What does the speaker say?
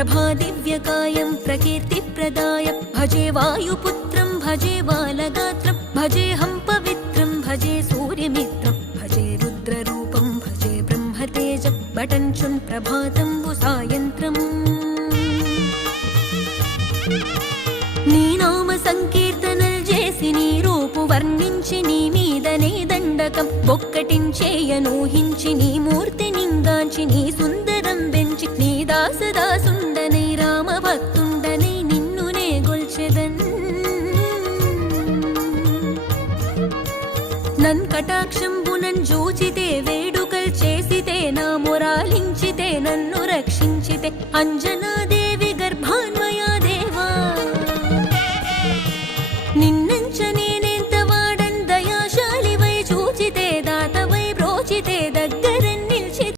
ప్రభాదివ్యకాయం ప్రకీర్తిప్రదాయ భజే వాయుపుత్రం భజే బాలగాత్రం భజేహం పవిత్రం భజే సూర్యమిత్రం భజే రుద్రరూపం భజే బ్రహ్మతేజం బటంచున్ ప్రభాతం సాయంత్రం నీ నామ సంకీర్తనల్ చేసి నీ రూపు వర్ణించి నీ మీదనే దండకం ఒక్కటించేయనూహించి నీ మూర్తి నింగాంచి నీ సుందరం వెంచి నీ దాసదాసుండనై రామ భక్తుండనై నిన్నునే గొల్చెదన్ నన్ కటాక్షంబునన్ జూచితే వేడుకల్ చేసితే నా మొరాలించితే నన్ను రక్షించితే అంజనాదే